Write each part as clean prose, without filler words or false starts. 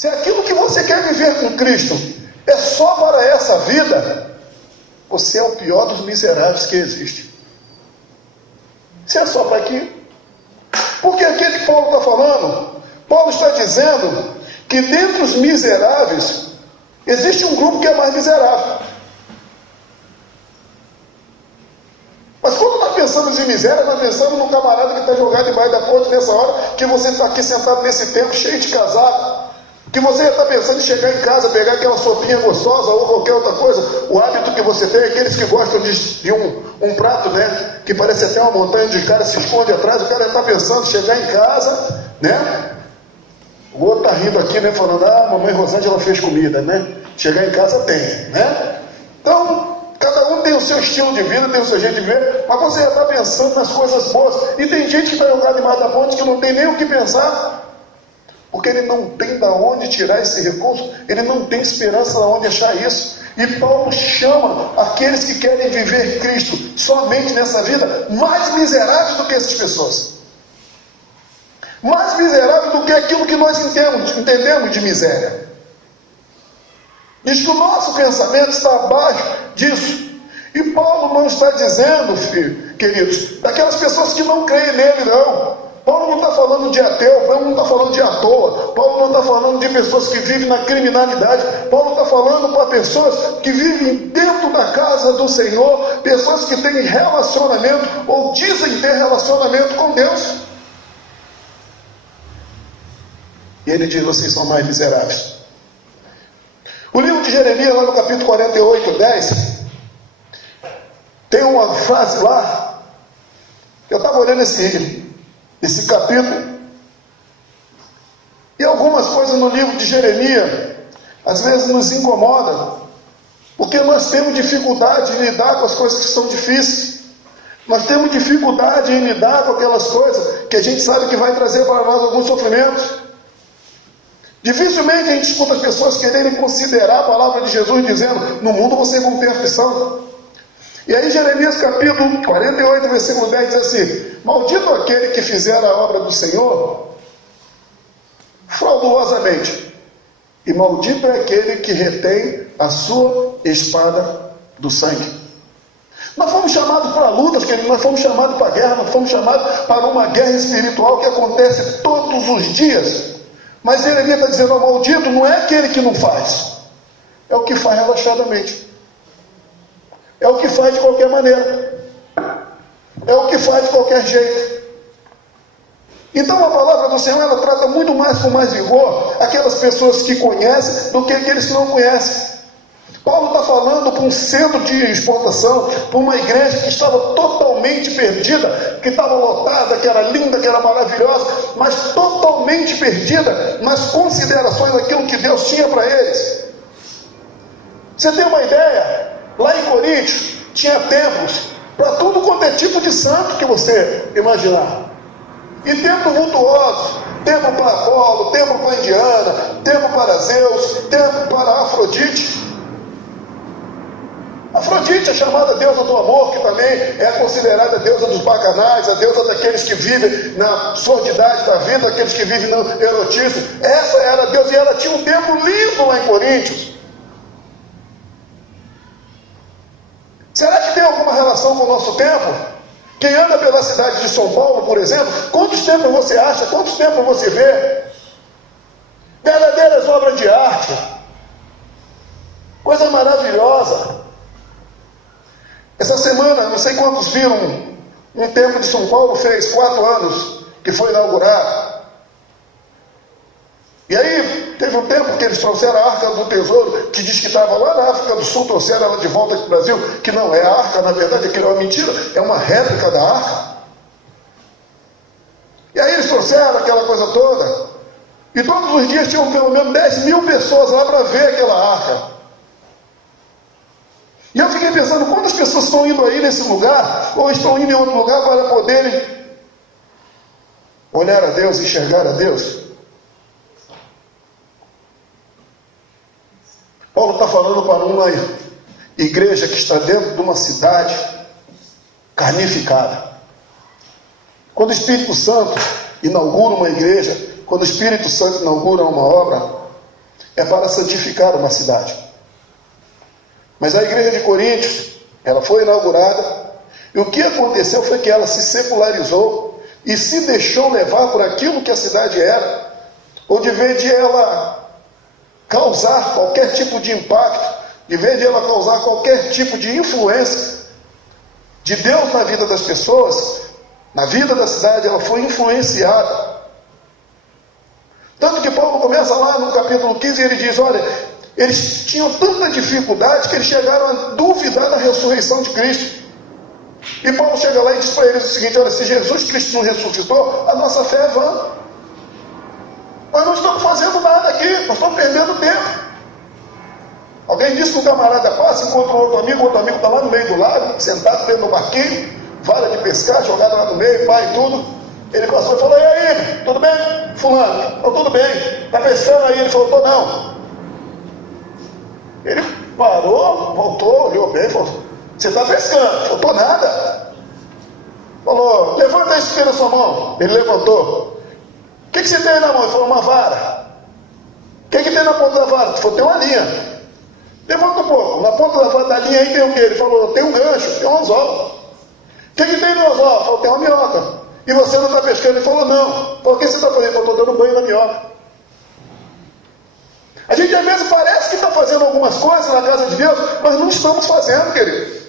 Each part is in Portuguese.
Se aquilo que você quer viver com Cristo é só para essa vida, você é o pior dos miseráveis que existe. Se é só para aqui. Porque aquele que Paulo está falando, Paulo está dizendo que dentre os miseráveis, existe um grupo que é mais miserável. Mas quando nós pensamos em miséria, nós pensamos num camarada que está jogado debaixo da ponte nessa hora, que você está aqui sentado nesse tempo cheio de casaco, que você está pensando em chegar em casa, pegar aquela sopinha gostosa ou qualquer outra coisa. O hábito que você tem, aqueles que gostam de um prato, né, que parece até uma montanha de cara, se esconde atrás, o cara está pensando em chegar em casa, né? O outro está rindo aqui, né, falando, mamãe Rosângela fez comida, né? Chegar em casa tem, né? Então, cada um tem o seu estilo de vida, tem o seu jeito de ver, mas você já está pensando nas coisas boas. E tem gente que está jogada embaixo da ponte que não tem nem o que pensar, porque ele não tem de onde tirar esse recurso, ele não tem esperança de onde achar isso. E Paulo chama aqueles que querem viver Cristo somente nessa vida, mais miseráveis do que essas pessoas. Mais miserável do que aquilo que nós entendemos de miséria. Diz que o nosso pensamento está abaixo disso. E Paulo não está dizendo, queridos, daquelas pessoas que não creem nele, não. Paulo não está falando de ateu, Paulo não está falando de à toa, Paulo não está falando de pessoas que vivem na criminalidade, Paulo está falando para pessoas que vivem dentro da casa do Senhor, pessoas que têm relacionamento, ou dizem ter relacionamento com Deus. E ele diz, vocês são mais miseráveis. O livro de Jeremias, lá no capítulo 48, 10, tem uma frase lá, eu estava olhando esse capítulo, e algumas coisas no livro de Jeremias, às vezes nos incomodam, porque nós temos dificuldade em lidar com as coisas que são difíceis, nós temos dificuldade em lidar com aquelas coisas que a gente sabe que vai trazer para nós alguns sofrimentos. Dificilmente a gente escuta as pessoas quererem considerar a palavra de Jesus dizendo, no mundo vocês vão ter aflição. E aí Jeremias capítulo 48, versículo 10 diz assim, maldito aquele que fizer a obra do Senhor fraudulosamente, e maldito é aquele que retém a sua espada do sangue. Nós fomos chamados para lutas, nós fomos chamados para guerra, nós fomos chamados para uma guerra espiritual que acontece todos os dias. Mas Jeremias está dizendo, maldito não é aquele que não faz, é o que faz relaxadamente, é o que faz de qualquer maneira, é o que faz de qualquer jeito. Então a palavra do Senhor, ela trata muito mais com mais vigor aquelas pessoas que conhecem do que aqueles que não conhecem. Paulo está falando para um centro de exportação, para uma igreja que estava totalmente perdida, que estava lotada, que era linda, que era maravilhosa, mas totalmente perdida nas considerações daquilo que Deus tinha para eles. Você tem uma ideia? Lá em Coríntios tinha templos para tudo quanto é tipo de santo que você imaginar. E templo vultuoso, templo para Apolo, templo para Indiana, templo para Zeus, templo para Afrodite. Afrodite é chamada deusa do amor, que também é considerada a deusa dos bacanais, a deusa daqueles que vivem na sordidade da vida, aqueles que vivem no erotismo. Essa era a deusa, e ela tinha um templo lindo lá em Coríntios. Será que tem alguma relação com o nosso tempo? Quem anda pela cidade de São Paulo, por exemplo, quantos templos você acha, quantos templos você vê? Verdadeiras obras de arte, coisa maravilhosa. Essa semana, não sei quantos viram, um templo de São Paulo fez 4 anos que foi inaugurado. E aí, teve um tempo que eles trouxeram a Arca do Tesouro, que diz que estava lá na África do Sul, trouxeram ela de volta aqui para o Brasil, que não é a Arca, na verdade, aquilo é uma mentira, é uma réplica da Arca. E aí eles trouxeram aquela coisa toda, e todos os dias tinham pelo menos 10 mil pessoas lá para ver aquela Arca. E eu fiquei pensando, quantas pessoas estão indo aí nesse lugar, ou estão indo em outro lugar para poderem olhar a Deus, enxergar a Deus? Paulo está falando para uma igreja que está dentro de uma cidade carnificada. Quando o Espírito Santo inaugura uma igreja, quando o Espírito Santo inaugura uma obra, é para santificar uma cidade. Mas a igreja de Coríntios, ela foi inaugurada, e o que aconteceu foi que ela se secularizou e se deixou levar por aquilo que a cidade era, onde em vez de ela causar qualquer tipo de impacto, em vez de ela causar qualquer tipo de influência de Deus na vida das pessoas, na vida da cidade, ela foi influenciada. Tanto que Paulo começa lá no capítulo 15 e ele diz, olha, eles tinham tanta dificuldade que eles chegaram a duvidar da ressurreição de Cristo. E Paulo chega lá e diz para eles o seguinte, olha, se Jesus Cristo não ressuscitou, a nossa fé é vã. Nós não estamos fazendo nada aqui, nós estamos perdendo tempo. Alguém disse que o camarada passa, encontra outro amigo está lá no meio do lago, sentado dentro do barquinho, vara de pescar, jogada lá no meio, pai e tudo. Ele passou e falou, e aí, tudo bem? Fulano, oh, tudo bem, está pescando aí? Ele falou, tô não. Ele parou, voltou, olhou bem, falou, você está pescando? Ele falou, tô nada. Falou, levanta isso aqui na sua mão. Ele levantou. O que você tem aí na mão? Ele falou, uma vara. O que tem na ponta da vara? Ele falou, tem uma linha. Levanta um pouco. Na ponta da linha aí tem o quê? Ele falou, tem um gancho, tem um anzol. O que tem no anzol? Ele falou, tem uma minhoca. E você não está pescando? Ele falou, não. Por que você está fazendo? Eu estou dando banho na minhoca. A gente às vezes parece que está fazendo algumas coisas na casa de Deus, mas não estamos fazendo, querido.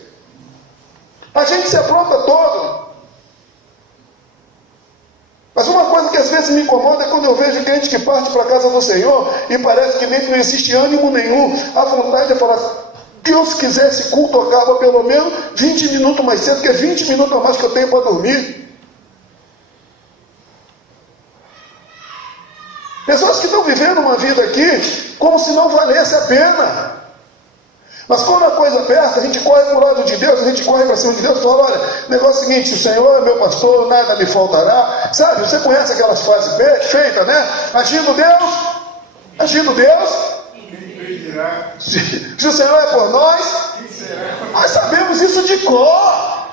A gente se apronta todo. Mas uma coisa que às vezes me incomoda é quando eu vejo crente que parte para a casa do Senhor e parece que nem não existe ânimo nenhum. A vontade é falar, Deus quiser esse culto acaba pelo menos 20 minutos mais cedo, que é 20 minutos a mais que eu tenho para dormir. Pessoas que estão vivendo uma vida aqui como se não valesse a pena. Mas quando a coisa aperta, a gente corre para o lado de Deus, a gente corre para cima de Deus e fala, olha, o negócio é o seguinte, o Senhor é meu pastor, nada me faltará. Sabe, você conhece aquelas frases feitas, né? Agindo Deus, se o Senhor é por nós, nós sabemos isso de cor.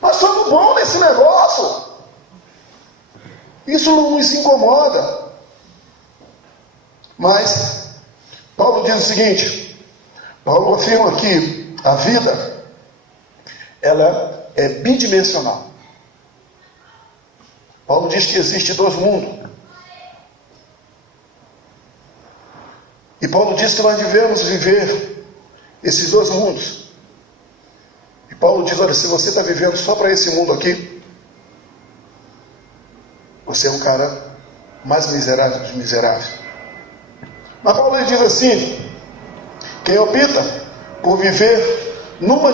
Nós somos bons nesse negócio. Isso não nos incomoda. Mas Paulo diz o seguinte, Paulo afirma que a vida, ela é bidimensional. Paulo diz que existe dois mundos. E Paulo diz que nós devemos viver esses dois mundos. E Paulo diz, olha, se você está vivendo só para esse mundo aqui, você é um cara mais miserável dos miseráveis. Mas Paulo diz assim, quem opta por viver numa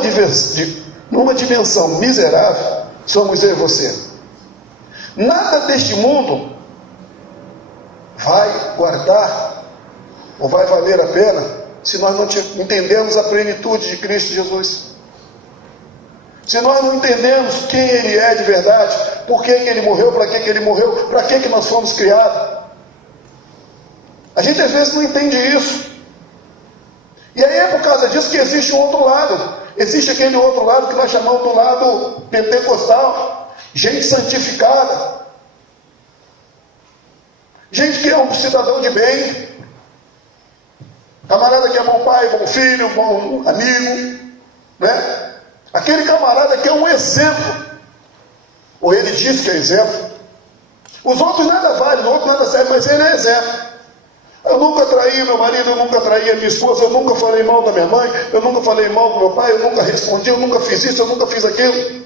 dimensão miserável, somos eu e você. Nada deste mundo vai guardar ou vai valer a pena se nós não entendermos a plenitude de Cristo Jesus. Se nós não entendemos quem Ele é de verdade, por que Ele morreu, para que Ele morreu, para que nós fomos criados. A gente às vezes não entende isso. E aí é por causa disso que existe um outro lado. Existe aquele outro lado que nós chamamos do lado pentecostal. Gente santificada. Gente que é um cidadão de bem. Camarada que é bom pai, bom filho, bom amigo. Né? Aquele camarada que é um exemplo. Ou ele diz que é exemplo. Os outros nada valem, os outros nada servem, mas ele é exemplo. Eu nunca traí meu marido, eu nunca traí a minha esposa, eu nunca falei mal da minha mãe, eu nunca falei mal do meu pai, eu nunca respondi, eu nunca fiz isso, eu nunca fiz aquilo.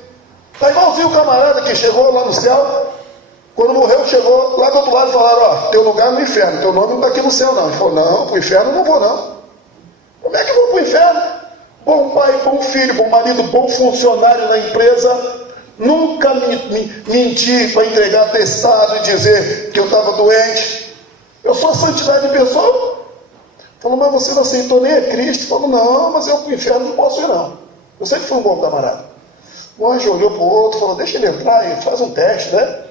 Está igualzinho o camarada que chegou lá no céu, quando morreu, chegou lá do outro lado e falaram, ó, teu lugar é no inferno, teu nome não está aqui no céu não. Ele falou, não, para o inferno eu não vou não. Como é que eu vou para o inferno? Bom pai, bom filho, bom marido, bom funcionário na empresa, nunca menti para entregar atestado e dizer que eu estava doente. Eu sou a santidade de pessoa. Falou, mas você não aceitou nem a Cristo. Falou, não, mas eu para o inferno não posso ir não. Eu sempre fui um bom camarada. O anjo olhou para o outro, falou, deixa ele entrar e faz um teste, né?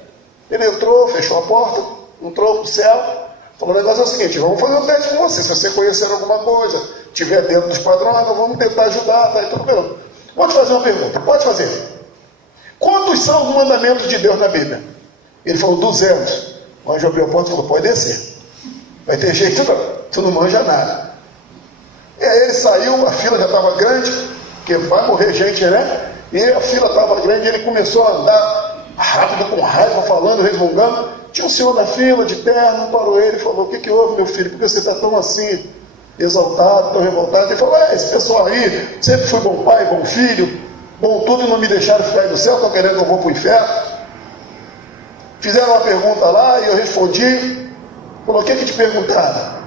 Ele entrou, fechou a porta, entrou para o céu. Falou, o negócio é o seguinte, vamos fazer um teste com você. Se você conhecer alguma coisa, estiver dentro dos padrões, nós vamos tentar ajudar, tá aí tudo bem. Vou te fazer uma pergunta, pode fazer. Quantos são os mandamentos de Deus na Bíblia? Ele falou, 200. O anjo abriu a porta e falou, pode descer. Vai ter jeito não, tu não manja nada. E aí ele saiu, a fila já estava grande, porque vai morrer gente, né? E a fila estava grande, ele começou a andar rápido, com raiva, falando, resmungando. Tinha um senhor na fila, de terno, parou ele e falou: o que que houve, meu filho? Por que você está tão assim, exaltado, tão revoltado? Ele falou: esse pessoal aí, sempre fui bom pai, bom filho, bom tudo, e não me deixaram ficar aí no céu, estão querendo que eu vou para o inferno. Fizeram uma pergunta lá e eu respondi. Falou: o que que te perguntaram?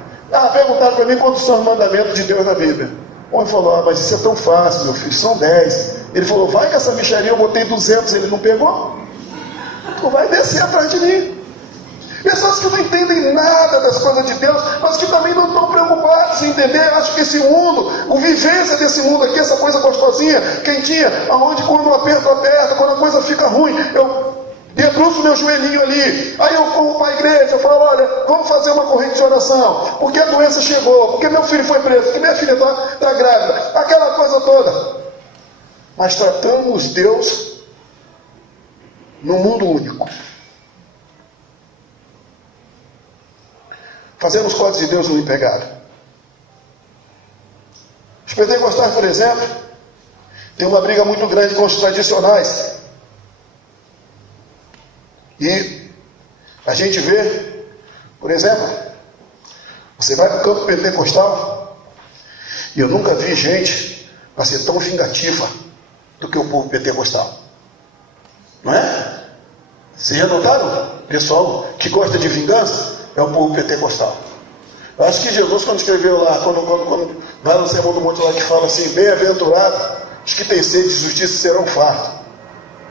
Perguntaram para mim quantos são os mandamentos de Deus na Bíblia. O homem falou: mas isso é tão fácil, meu filho, são 10. Ele falou: vai que essa micharia eu botei 200, ele não pegou? Tu vai descer atrás de mim. Pessoas que não entendem nada das coisas de Deus, mas que também não estão preocupados em entender. Acho que esse mundo, a vivência desse mundo aqui, essa coisa gostosinha, quentinha, aonde quando eu aperto, aperta, quando a coisa fica ruim, eu debruço meu joelhinho ali, aí eu corro para a igreja, eu falo: olha, vamos fazer uma corrente de oração, porque a doença chegou, porque meu filho foi preso, porque minha filha está grávida, aquela coisa toda. Mas tratamos Deus num mundo único. Fazemos coisas de Deus no empregado. Os pentecostais, por exemplo, têm uma briga muito grande com os tradicionais. E a gente vê, por exemplo, você vai para o campo pentecostal, e eu nunca vi gente para ser tão vingativa do que o povo pentecostal. Não é? Vocês já notaram? Pessoal que gosta de vingança é o povo pentecostal. Eu acho que Jesus, quando escreveu lá, quando vai no Sermão do Monte lá, que fala assim: bem-aventurado os que têm sede de justiça serão fartos.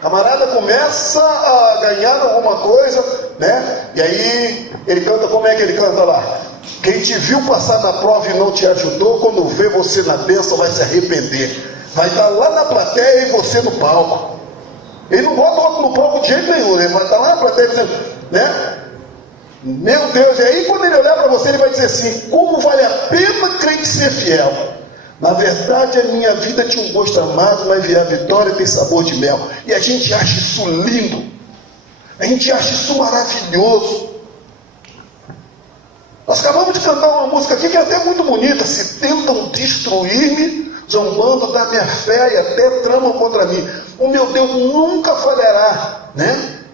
Camarada começa a ganhar alguma coisa, né? E aí ele canta, como é que ele canta lá? Quem te viu passar na prova e não te ajudou, quando vê você na bênção vai se arrepender. Vai estar lá na plateia e você no palco. Ele não bota outro no palco de jeito nenhum, ele vai estar lá na plateia dizendo, né? Meu Deus, e aí quando ele olhar para você, ele vai dizer assim: como vale a pena crente ser fiel? Na verdade, a minha vida tinha um gosto amargo, mas a vitória tem sabor de mel. E a gente acha isso lindo. A gente acha isso maravilhoso. Nós acabamos de cantar uma música aqui que é até muito bonita. Se tentam destruir-me, zombando da minha fé e até tramam contra mim. O meu Deus nunca falhará, né?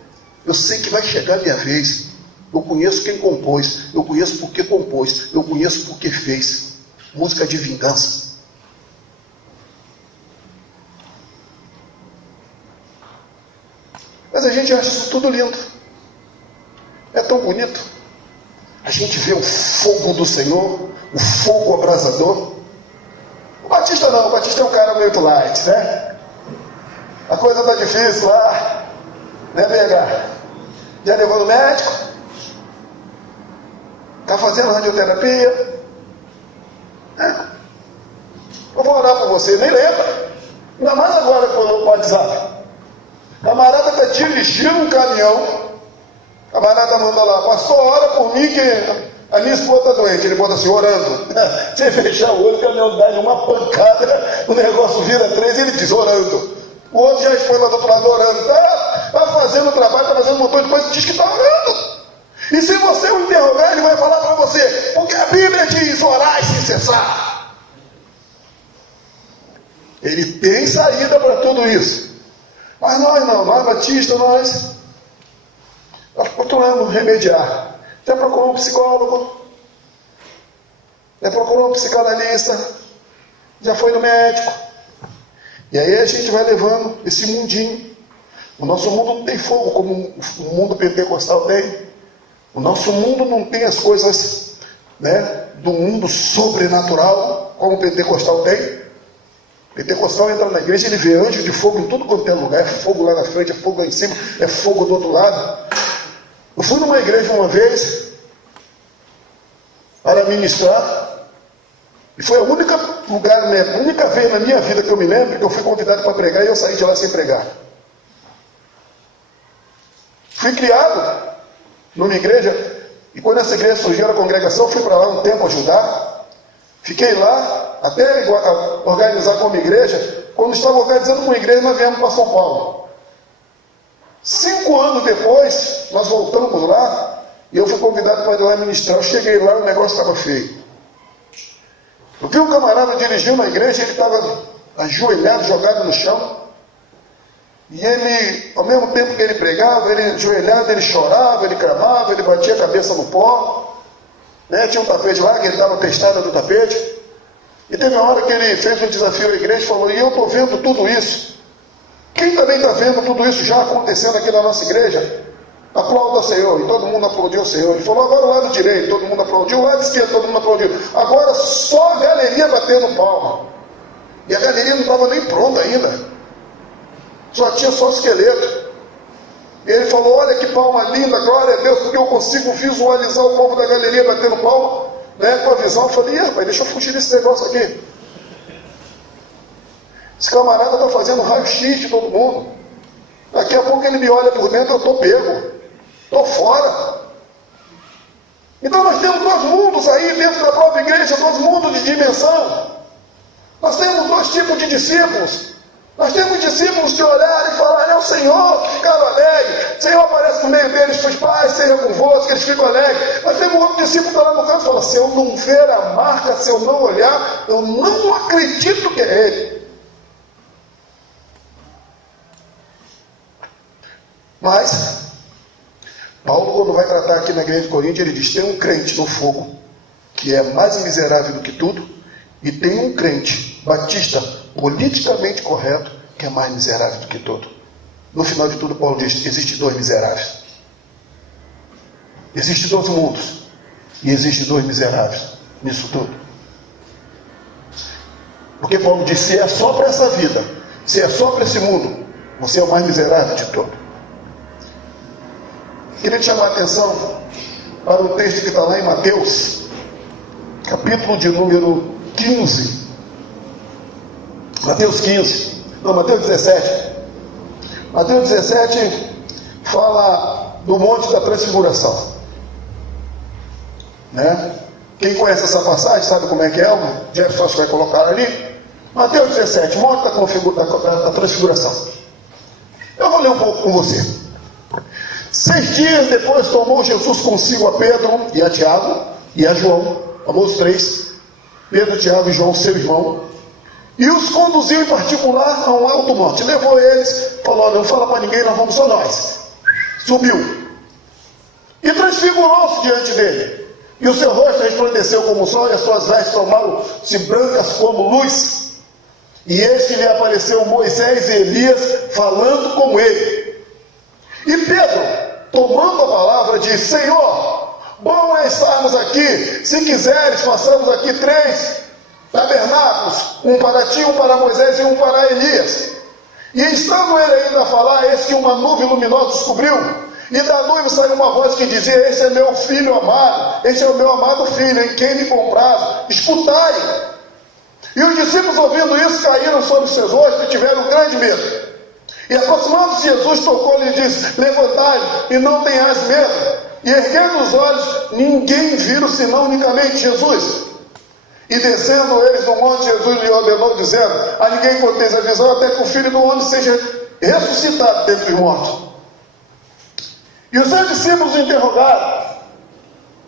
Eu sei que vai chegar a minha vez. Eu conheço quem compôs. Eu conheço porque compôs. Eu conheço porque fez. Música de vingança. Mas a gente acha isso tudo lindo. É tão bonito. A gente vê o fogo do Senhor, o fogo abrasador. O Batista não, o Batista é um cara muito light, né? A coisa está difícil lá, né, BH? Já levou no médico? Está fazendo radioterapia? Eu vou orar por você, nem lembra. Ainda mais agora com o WhatsApp. Camarada está dirigindo um caminhão. Camarada manda lá: pastor, ora por mim que a minha esposa está doente. Ele bota assim: orando. Você fechar o olho, o caminhão dá uma pancada, o negócio vira 3 e ele diz: orando. O outro já expõe lá do outro lado orando. Está fazendo o trabalho, está fazendo um montão de coisa e diz que está orando. E se você o interrogar, ele vai falar para você: porque a Bíblia diz orar sem cessar. Ele tem saída para tudo isso. Mas nós não, nós batistas, nós procuramos remediar. Até procurou um psicólogo, já procurou um psicanalista, já foi no médico. E aí a gente vai levando esse mundinho. O nosso mundo não tem fogo como o mundo pentecostal tem. O nosso mundo não tem as coisas, né, do mundo sobrenatural como o pentecostal tem. O pentecostal entra na igreja, ele vê anjo de fogo em tudo quanto é lugar. É fogo lá na frente, é fogo lá em cima, é fogo do outro lado. Eu fui numa igreja uma vez para ministrar, e foi a única vez na minha vida que eu me lembro que eu fui convidado para pregar e eu saí de lá sem pregar. Fui criado numa igreja, e quando essa igreja surgiu, a congregação, eu fui para lá um tempo ajudar. Fiquei lá até organizar como igreja. Quando estava organizando uma igreja, nós viemos para São Paulo. 5 anos depois, nós voltamos lá, E eu fui convidado para ir lá ministrar. Eu cheguei lá e o negócio estava feio. Eu vi um camarada dirigindo na igreja, ele estava ajoelhado, jogado no chão. E ele, ao mesmo tempo que ele pregava, ele ajoelhado, ele chorava, ele clamava, ele batia a cabeça no pó. Né? Tinha um tapete lá, que ele dava testada no tapete. E teve uma hora que ele fez um desafio à igreja e falou: e eu estou vendo tudo isso. Quem também está vendo tudo isso já acontecendo aqui na nossa igreja? Aplauda o Senhor. E todo mundo aplaudiu o Senhor. Ele falou: agora o lado direito, todo mundo aplaudiu. O lado esquerdo, todo mundo aplaudiu. Agora só a galeria batendo palma. E a galeria não estava nem pronta ainda. Tinha só o esqueleto. E ele falou: olha que palma linda, glória a Deus, porque eu consigo visualizar o povo da galeria batendo palma, né, com a visão. Eu falei: rapaz, deixa eu fugir desse negócio aqui. Esse camarada está fazendo raio-x de todo mundo. Daqui a pouco ele me olha por dentro, eu estou pego, estou fora. Então nós temos dois mundos aí dentro da própria igreja, dois mundos de dimensão. Nós temos dois tipos de discípulos. Nós temos discípulos que olharam e falaram: é o Senhor, que ficaram alegres. O Senhor aparece no meio deles, diz: Pai, seja convosco, que eles ficam alegres. Nós temos um outro discípulo que está lá no canto e fala: se eu não ver a marca, se eu não olhar, eu não acredito que é ele. Mas Paulo, quando vai tratar aqui na igreja de Corinto, ele diz: tem um crente no fogo que é mais miserável do que tudo, e tem um crente batista politicamente correto que é mais miserável do que tudo. No final de tudo, Paulo diz: existem dois miseráveis, existem dois mundos, e existem dois miseráveis nisso tudo. Porque Paulo diz: se é só para essa vida, se é só para esse mundo, você é o mais miserável de todo. Queria te chamar a atenção para um texto que está lá em Mateus, capítulo de número 15. Mateus 15, não, Mateus 17. Mateus 17 fala do Monte da Transfiguração. Né? Quem conhece essa passagem sabe como é que é, o Jefferson vai colocar ali. Mateus 17, Monte da Transfiguração. Eu vou ler um pouco com você. 6 dias depois tomou Jesus consigo a Pedro e a Tiago e a João, famosos 3, Pedro, Tiago e João, seu irmão, e os conduziu em particular a um alto monte. Levou eles, falou: não fala para ninguém, nós vamos só nós. Subiu e transfigurou-se diante dele, e o seu rosto resplandeceu como o sol, e as suas vestes tornaram-se brancas como luz. E este lhe apareceu Moisés e Elias falando com ele. E Pedro, tomando a palavra, disse: Senhor, bom é estarmos aqui. Se quiseres, façamos aqui 3 tabernáculos, um para ti, um para Moisés e um para Elias. E estando ele ainda a falar, eis que uma nuvem luminosa os cobriu, e da nuvem saiu uma voz que dizia: este é meu filho amado, este é o meu amado filho, em quem me comprazo, escutai. E os discípulos, ouvindo isso, caíram sobre os seus rostos e tiveram um grande medo. E aproximando-se Jesus, tocou-lhe e disse: levantai, e não tenhais medo. E erguendo os olhos, ninguém viram senão unicamente Jesus. E descendo eles do monte, Jesus lhe ordenou, dizendo: a ninguém conteis a visão, até que o Filho do Homem seja ressuscitado dentre os mortos. E os seus discípulos o interrogaram,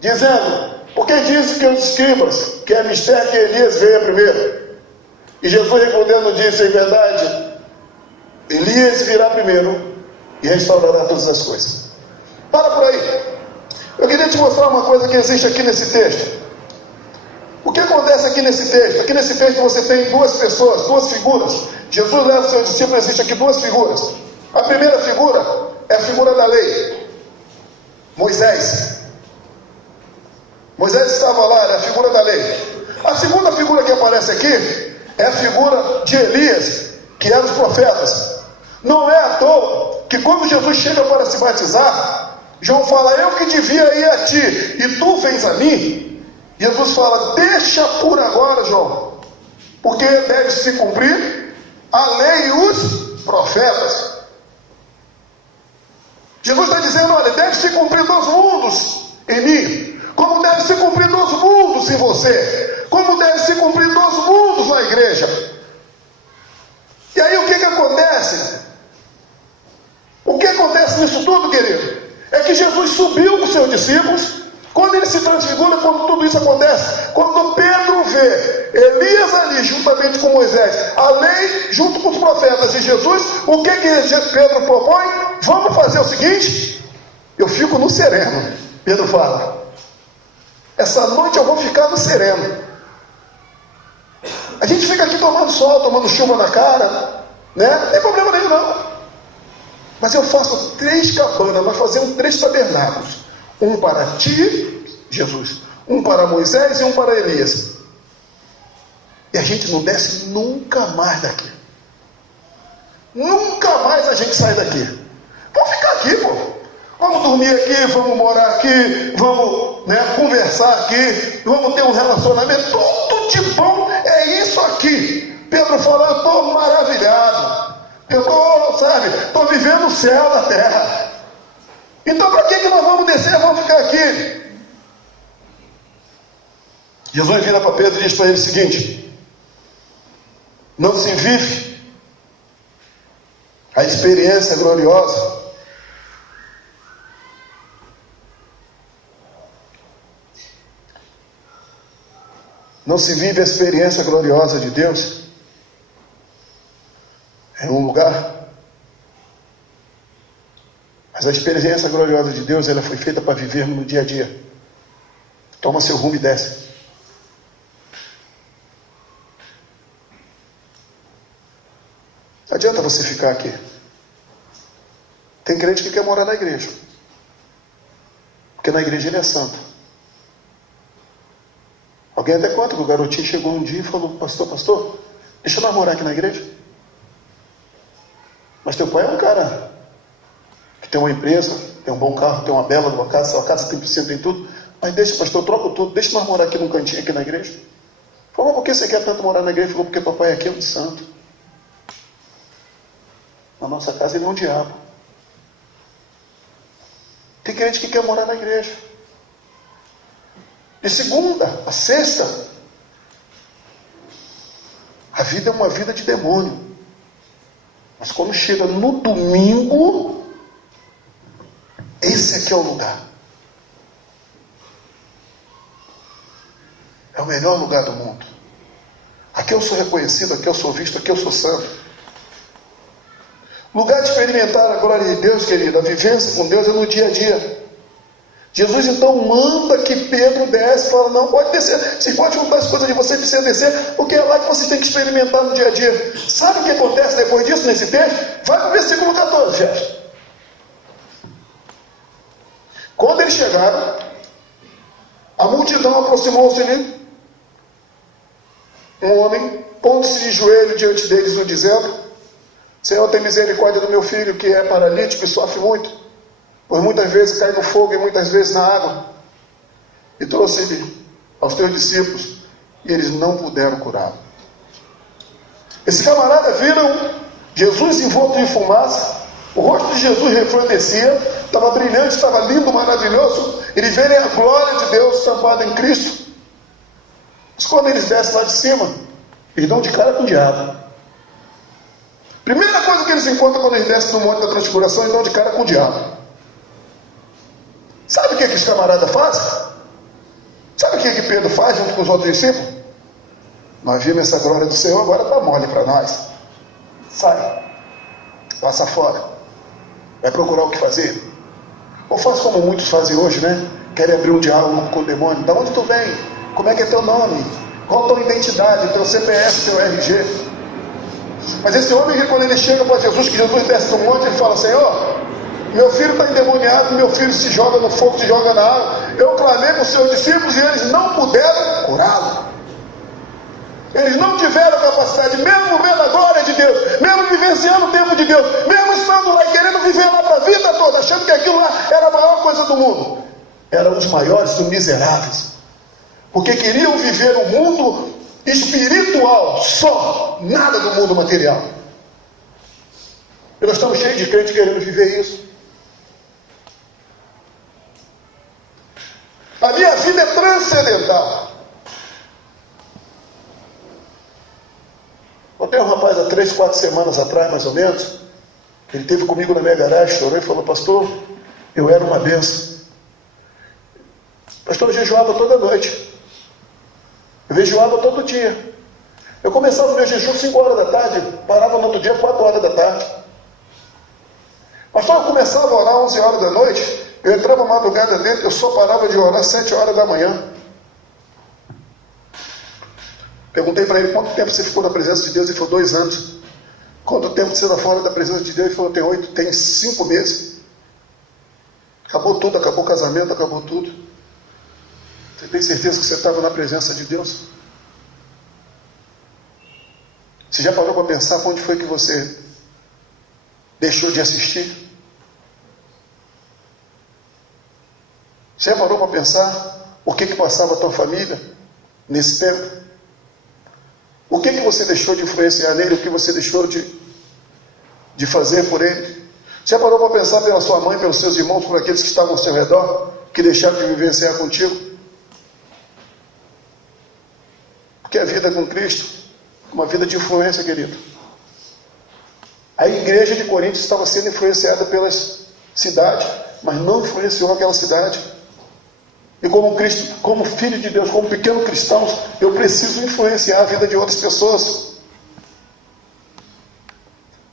dizendo: por que dizem que os escribas que é mistério que Elias veio primeiro? E Jesus respondendo disse: em verdade, Elias virá primeiro e restaurará todas as coisas. Para por aí. Eu queria te mostrar uma coisa que existe aqui nesse texto. O que acontece aqui nesse texto? Aqui nesse texto você tem 2 pessoas, 2 figuras. Jesus leva o seu discípulo, existe aqui 2 figuras. A primeira figura é a figura da lei. Moisés. Moisés estava lá, era a figura da lei. A segunda figura que aparece aqui é a figura de Elias, que eram os profetas. Não é à toa que quando Jesus chega para se batizar, João fala: eu que devia ir a ti, e tu vens a mim. Jesus fala: deixa por agora, João, porque deve se cumprir a lei e os profetas. Jesus está dizendo: olha, deve se cumprir 2 mundos em mim, como deve se cumprir 2 mundos em você, como deve se cumprir 2 mundos na igreja. E aí o que acontece? O que acontece nisso tudo, querido? É que Jesus subiu com seus discípulos isso acontece? Quando Pedro vê Elias ali, juntamente com Moisés, a lei junto com os profetas e Jesus, o que Pedro propõe? Vamos fazer o seguinte, eu fico no sereno. Pedro fala, essa noite eu vou ficar no sereno. A gente fica aqui tomando sol, tomando chuva na cara, né? Não tem problema nenhum não. Mas eu faço 3 cabanas, nós fazemos 3 tabernáculos. Um para ti, Jesus, um para Moisés e um para Elias. E a gente não desce nunca mais daqui. Nunca mais a gente sai daqui. Vamos ficar aqui, pô. Vamos dormir aqui, vamos morar aqui, vamos, né, conversar aqui, vamos ter um relacionamento. Tudo de bom é isso aqui. Pedro fala, eu estou maravilhado. Eu estou vivendo o céu da terra. Então para que nós vamos descer? Vamos ficar aqui. Jesus vira para Pedro e diz para ele o seguinte: não se vive a experiência gloriosa de Deus em um lugar, mas a experiência gloriosa de Deus, ela foi feita para vivermos no dia a dia. Toma seu rumo e desce. Não adianta você ficar aqui. Tem crente que quer morar na igreja, porque na igreja ele é santo. Alguém até conta que o garotinho chegou um dia e falou: pastor, deixa eu morar aqui na igreja. Mas teu pai é um cara que tem uma empresa, tem um bom carro, tem uma bela numa casa, sua casa tem piscina, tem tudo. Mas deixa, pastor, eu troco tudo, deixa nós morar aqui num cantinho aqui na igreja. Falou: por que você quer tanto morar na igreja? Falou: porque papai aqui é um santo. Na nossa casa ele é um diabo. Tem crente que quer morar na igreja. De segunda a sexta, a vida é uma vida de demônio. Mas quando chega no domingo, esse aqui é o lugar. É o melhor lugar do mundo. Aqui eu sou reconhecido, aqui eu sou visto, aqui eu sou santo. Lugar de experimentar a glória de Deus, querido, a vivência com Deus é no dia a dia. Jesus então manda que Pedro desce, fala: não, pode descer, você pode juntar as coisas de você e você descer, porque é lá que você tem que experimentar no dia a dia. Sabe o que acontece depois disso nesse texto? Vai para o versículo 14, gente. Quando eles chegaram, a multidão aproximou-se-lhe, um homem, pondo-se de joelho diante deles, o dizendo: Senhor, tem misericórdia do meu filho, que é paralítico e sofre muito, pois muitas vezes cai no fogo e muitas vezes na água. E trouxe-lhe aos teus discípulos, e eles não puderam curá-lo. Esses camaradas viram Jesus envolto em fumaça, o rosto de Jesus resplandecia, estava brilhante, estava lindo, maravilhoso. Eles verem a glória de Deus estampada em Cristo. Mas quando eles descem lá de cima, eles dão de cara com o diabo. Primeira coisa que eles encontram quando eles descem no Monte da Transfiguração, eles dão de cara com o diabo. Sabe o que os camaradas fazem? Sabe o que Pedro faz junto com os outros discípulos? Nós vimos essa glória do Senhor, agora está mole para nós. Sai, passa fora, vai procurar o que fazer. Ou faz como muitos fazem hoje, né? Querem abrir um diálogo com o demônio. Da onde tu vem? Como é que é teu nome? Qual a tua identidade? Teu CPF, teu RG? Mas esse homem, quando ele chega para Jesus, que Jesus desce no monte, ele fala: Senhor, meu filho está endemoniado, meu filho se joga no fogo, se joga na água. Eu clamei para os seus discípulos e eles não puderam curá-lo. Eles não tiveram capacidade, mesmo vendo a glória de Deus, mesmo vivenciando o tempo de Deus, mesmo estando lá e querendo viver lá para a vida toda, achando que aquilo lá era a maior coisa do mundo. Eram os maiores dos miseráveis, porque queriam viver um mundo espiritual só, nada do mundo material. E nós estamos cheios de crentes querendo viver isso. A minha vida é transcendental. Eu tenho um rapaz há 3, 4 semanas atrás, mais ou menos. Ele esteve comigo na minha garagem, chorou e falou: pastor, eu era uma benção. Pastor, eu jejuava toda noite. jejuava todo dia. Eu começava o meu jejum 5 horas da tarde, parava no outro dia 4 horas da tarde. Pastor, eu começava a orar 11 horas da noite, eu entrava madrugada dentro, eu só parava de orar 7 horas da manhã. Perguntei para ele quanto tempo você ficou na presença de Deus, ele falou 2 anos. Quanto tempo você está fora da presença de Deus? Ele falou, tem 5 meses. Acabou tudo, acabou o casamento, acabou tudo. Você tem certeza que você estava na presença de Deus? Você já parou para pensar onde foi que você deixou de assistir? Você já parou para pensar o que passava a tua família nesse tempo? O que você deixou de influenciar nele? O que você deixou de fazer por ele? Você já parou para pensar pela sua mãe, pelos seus irmãos, por aqueles que estavam ao seu redor, que deixaram de vivenciar contigo? Porque a vida com Cristo é uma vida de influência, querido. A igreja de Corinto estava sendo influenciada pelas cidades, mas não influenciou aquela cidade. E como Cristo, como filho de Deus, como pequeno cristão, eu preciso influenciar a vida de outras pessoas.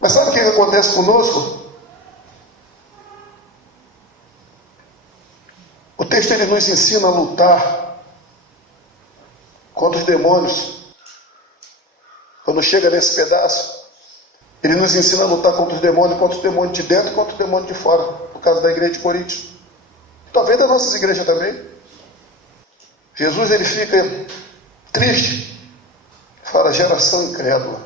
Mas sabe o que acontece conosco? O texto ele nos ensina a lutar contra os demônios. Quando chega nesse pedaço, ele nos ensina a lutar contra os demônios de dentro e contra os demônios de fora, por causa da igreja de Corinto. Talvez das nossas igrejas também. Jesus ele fica triste, fala geração incrédula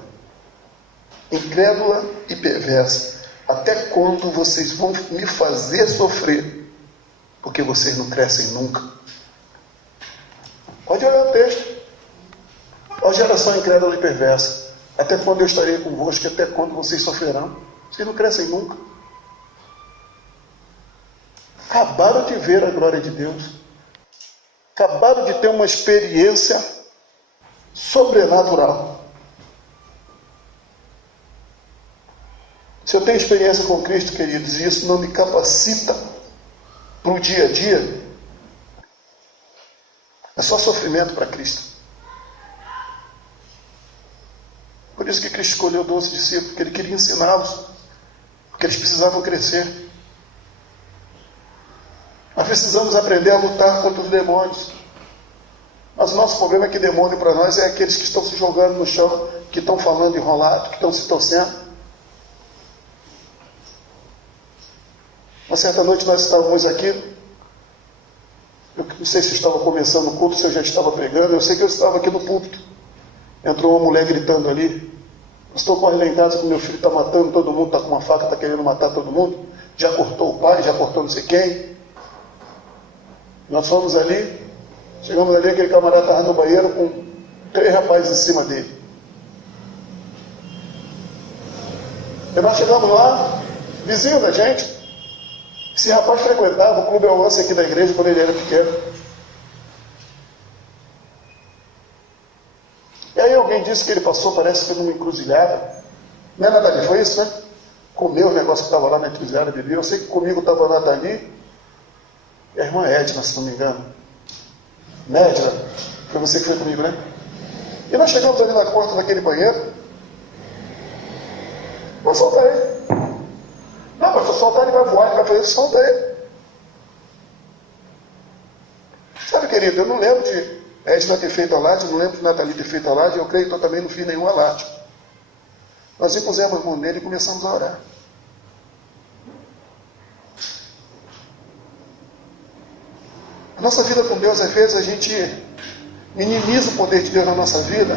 e perversa, até quando vocês vão me fazer sofrer, porque vocês não crescem nunca. Pode olhar o texto. Ó geração incrédula e perversa, até quando eu estarei convosco, até quando vocês sofrerão? Vocês não crescem nunca. Acabaram de ver a glória de Deus. Acabaram de ter uma experiência sobrenatural. Se eu tenho experiência com Cristo, queridos, e isso não me capacita para o dia a dia, é só sofrimento para Cristo. Por isso que Cristo escolheu 12 discípulos, porque Ele queria ensiná-los, porque eles precisavam crescer. Nós precisamos aprender a lutar contra os demônios. Mas o nosso problema é que demônio para nós é aqueles que estão se jogando no chão, que estão falando enrolado, que estão se torcendo. Uma certa noite nós estávamos aqui, eu não sei se eu estava começando o culto, se eu já estava pregando, eu sei que eu estava aqui no púlpito. Entrou uma mulher gritando ali, pastor, corre lá em casa que meu filho está matando todo mundo, está com uma faca, está querendo matar todo mundo, já cortou o pai, já cortou não sei quem. Nós fomos ali, chegamos ali, aquele camarada estava no banheiro com 3 rapazes em cima dele. E nós chegamos lá, vizinho da gente. Esse rapaz frequentava o Clube Alance aqui da igreja quando ele era pequeno. E aí alguém disse que ele passou, parece que numa encruzilhada. Não é Nathalie, foi isso, né? Comeu o negócio que estava lá na encruzilhada, bebeu. Eu sei que comigo estava a Nathalie e a irmã Edna, se não me engano. Edna, foi você que foi comigo, né? E nós chegamos ali na porta daquele banheiro. Vou soltar ele. Não, mas se eu soltar ele vai voar, ele vai fazer isso, solta ele. Sabe, querido, eu não lembro de Edna ter feito alarde, não lembro de Nathalie ter feito alarde, eu creio que eu também não fiz nenhum alarde. Nós impusemos a mão nele e começamos a orar. A nossa vida com Deus, às vezes, a gente minimiza o poder de Deus na nossa vida,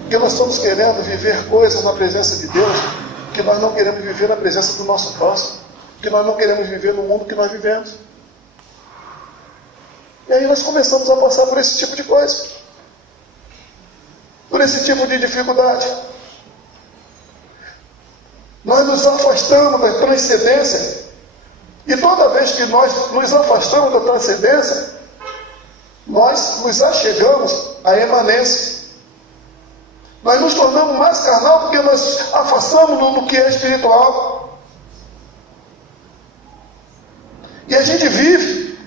porque nós estamos querendo viver coisas na presença de Deus, que nós não queremos viver na presença do nosso próximo, que nós não queremos viver no mundo que nós vivemos. E aí nós começamos a passar por esse tipo de coisa, por esse tipo de dificuldade. Nós nos afastamos da transcendência, e toda vez que nós nos afastamos da transcendência, nós nos achegamos à emanência. Nós nos tornamos mais carnal porque nós afastamos do que é espiritual. E a gente vive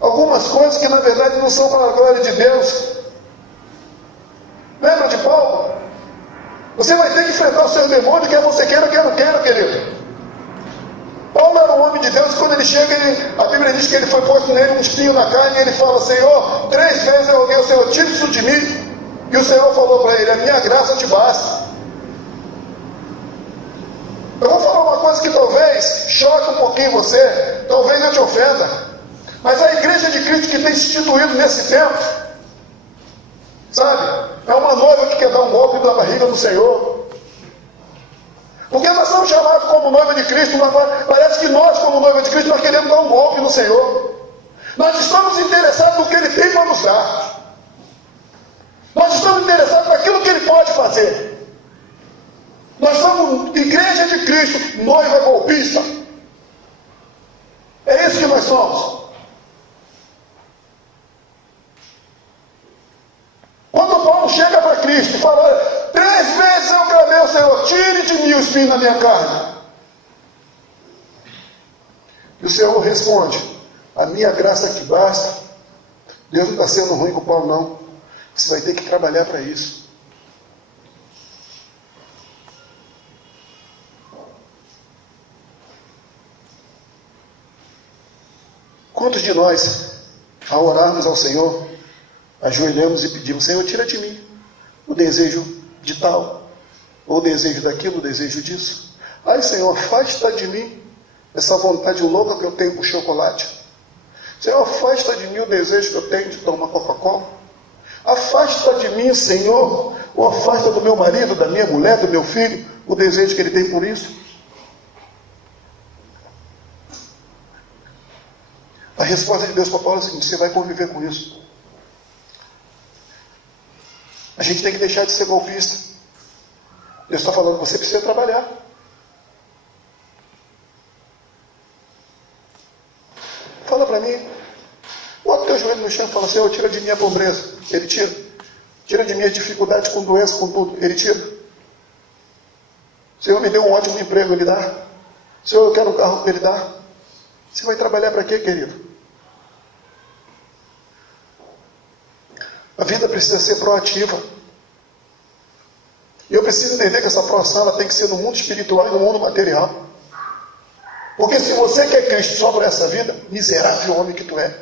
algumas coisas que na verdade não são para a glória de Deus. o demônio, quer você queira, quer não queira, querido. Paulo era um homem de Deus, e quando ele chega, a Bíblia diz que ele foi posto nele um espinho na carne, e ele fala: Senhor, 3 vezes eu roguei ao Senhor, tire isso de mim. E o Senhor falou para ele: a minha graça te basta. Eu vou falar uma coisa que talvez choque um pouquinho você, talvez eu te ofenda, mas a igreja de Cristo que tem se instituído nesse tempo, sabe, é uma noiva que quer dar um golpe na barriga do Senhor. Porque nós somos chamados como noiva de Cristo, mas parece que nós, como noiva de Cristo, nós queremos dar um golpe no Senhor. Nós estamos interessados no que Ele tem para nos dar. Nós estamos interessados naquilo que Ele pode fazer. Nós somos igreja de Cristo, noiva golpista. É isso que nós somos. Quando Paulo chega para Cristo e fala: 3 vezes eu clamei ao Senhor, tire de mim o espinho na minha carne. E o Senhor responde: a minha graça que basta. Deus não está sendo ruim com Paulo, não. Você vai ter que trabalhar para isso. Quantos de nós, ao orarmos ao Senhor, ajoelhamos e pedimos: Senhor, tira de mim o desejo de tal, ou o desejo daquilo, o desejo disso. Ai, Senhor, afasta de mim essa vontade louca que eu tenho por chocolate. Senhor, afasta de mim o desejo que eu tenho de tomar Coca-Cola. Afasta de mim, Senhor, ou afasta do meu marido, da minha mulher, do meu filho, o desejo que ele tem por isso. A resposta de Deus para Paulo é a seguinte: você vai conviver com isso. A gente tem que deixar de ser golpista. Deus está falando: você precisa trabalhar. Fala para mim. Bota o teu joelho no chão e fala: Senhor, tira de mim a pobreza. Ele tira. Tira de mim a dificuldade com doença, com tudo. Ele tira. Senhor, me deu um ótimo emprego. Ele dá. Senhor, eu quero um carro. Ele dá. Você vai trabalhar para quê, querido? A vida precisa ser proativa. E eu preciso entender que essa proação ela tem que ser no mundo espiritual e no mundo material. Porque se você quer Cristo só para essa vida, miserável homem que tu é.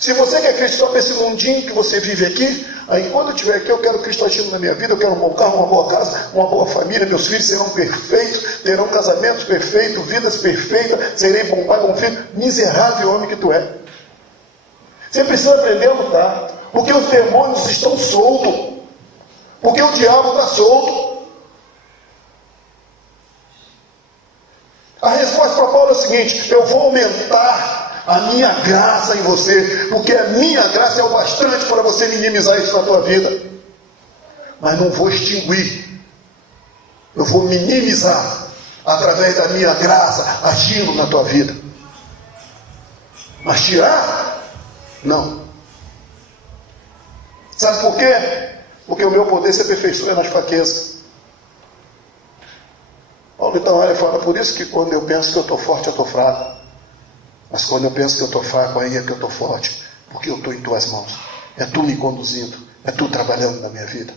Se você quer Cristo só para esse mundinho que você vive aqui, aí quando eu estiver aqui, eu quero Cristo agindo na minha vida, eu quero um bom carro, uma boa casa, uma boa família, meus filhos serão perfeitos, terão casamentos perfeitos, vidas perfeitas, serei bom pai, bom filho. Miserável homem que tu é. Você precisa aprender a lutar, porque os demônios estão soltos, porque o diabo está solto. A resposta para Paulo é a seguinte: eu vou aumentar a minha graça em você, porque a minha graça é o bastante para você minimizar isso na tua vida. Mas não vou extinguir, eu vou minimizar através da minha graça agindo na tua vida. Mas tirar? Não. Sabe por quê? Porque o meu poder se aperfeiçoa nas fraquezas. Paulo então olha e fala: por isso que quando eu penso que eu estou forte, eu estou fraco. Mas quando eu penso que eu estou fraco, aí é que eu estou forte. Porque eu estou em tuas mãos. É tu me conduzindo. É tu trabalhando na minha vida.